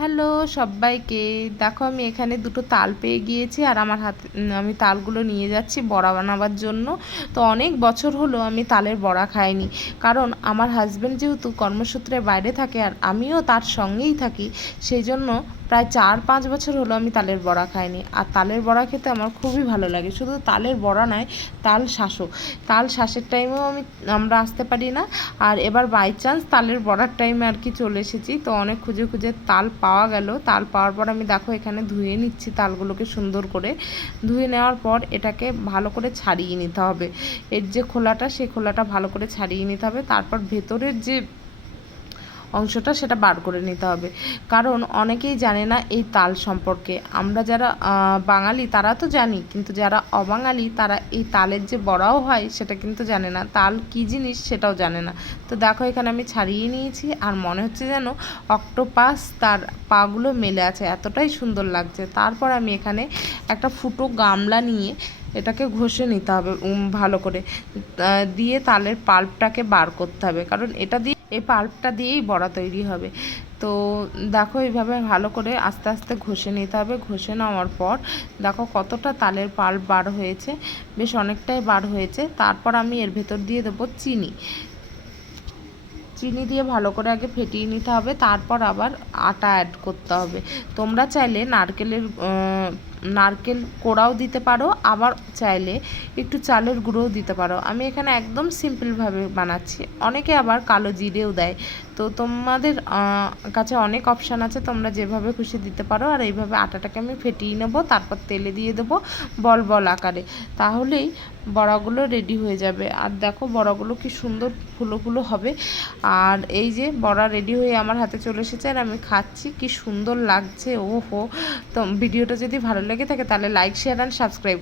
Hello সবাইকে, দেখো আমি এখানে দুটো তাল পেয়ে গিয়েছি আর আমার হাতে আমি তালগুলো নিয়ে যাচ্ছি বড়া বানাবার জন্য। তো অনেক বছর হলো আমি তালের বড়া খাইনি, কারণ আমার হাজব্যান্ড যেহেতু কর্মসূত্রে বাইরে থাকে আর আমিও তার সঙ্গেই থাকি, সেই জন্য প্রায় 4-5 বছর হলো আমি তালের বড়া খাইনি। আর তালের বড়া খেতে আমার খুবই ভালো লাগে। শুধু তালের বড়া নয়, তাল শ্বাসের টাইমেও আমরা আসতে পারি না। আর এবার বাই চান্স তালের বড়ার টাইমে আর কি চলে এসেছি। তো অনেক খুঁজে খুঁজে তাল পাওয়া গেল। তাল পাওয়ার পর আমি দেখো এখানে ধুয়ে নিচ্ছি তালগুলোকে সুন্দর করে। ধুয়ে নেওয়ার পর এটাকে ভালো করে ছাড়িয়ে নিতে হবে। এর যে খোলাটা, সেই খোলাটা ভালো করে ছাড়িয়ে নিতে হবে। তারপর ভেতরের যে অংশটা সেটা বার করে নিতে হবে, কারণ অনেকেই জানে না এই তাল সম্পর্কে। আমরা যারা বাঙালি তারা তো জানি, কিন্তু যারা অবাঙালি তারা এই তালের যে বড়াও হয় সেটা কিন্তু জানে না, তাল কী জিনিস সেটাও জানে না। তো দেখো এখানে আমি ছাড়িয়ে নিয়েছি, আর মনে হচ্ছে যেন অক্টোপাস তার পাগুলো মেলে আছে, এতটাই সুন্দর লাগছে। তারপর আমি এখানে একটা ফুটো গামলা নিয়ে এটাকে ঘষে নিতে হবে ভালো করে, দিয়ে তালের পাল্পটাকে বার করতে হবে, কারণ এটা দিয়ে এই পাল্পটা দিয়েই বড়া তৈরি হবে। তো দেখো এইভাবে ভালো করে আস্তে আস্তে ঘষে নিতে হবে। ঘষে নেওয়ার পর দেখো কতটা তালের পাল্প বার হয়েছে, বেশ অনেকটাই বার হয়েছে। তারপর আমি এর ভেতর দিয়ে দেবো চিনি। চিনি দিয়ে ভালো করে আগে ফেটিয়ে নিতে হবে, তারপর আবার আটা অ্যাড করতে হবে। তোমরা চাইলে নারকেল কোড়াও দিতে পারো, আবার চাইলে একটু চালের গুঁড়োও দিতে পারো। আমি এখানে একদম সিম্পলভাবে বানাচ্ছি, অনেকে আবার কালো জিরেও দেয়। তো তোমাদের কাছে অনেক অপশান আছে, তোমরা যেভাবে খুশি দিতে পারো। আর এইভাবে আটাটাকে আমি ফেটিয়ে নেব, তারপর তেলে দিয়ে দেবো বল বল আকারে, তাহলেই বড়াগুলো রেডি হয়ে যাবে। আর দেখো বড়াগুলো কি সুন্দর ফুলো ফুলো হবে। আর এই যে বড়া রেডি হয়ে আমার হাতে চলে এসেছে, আর আমি খাচ্ছি, কি সুন্দর লাগছে। ওহো! তো ভিডিওটা যদি ভালো লেগে থাকে তাহলে লাইক, শেয়ার অ্যান্ড সাবস্ক্রাইব।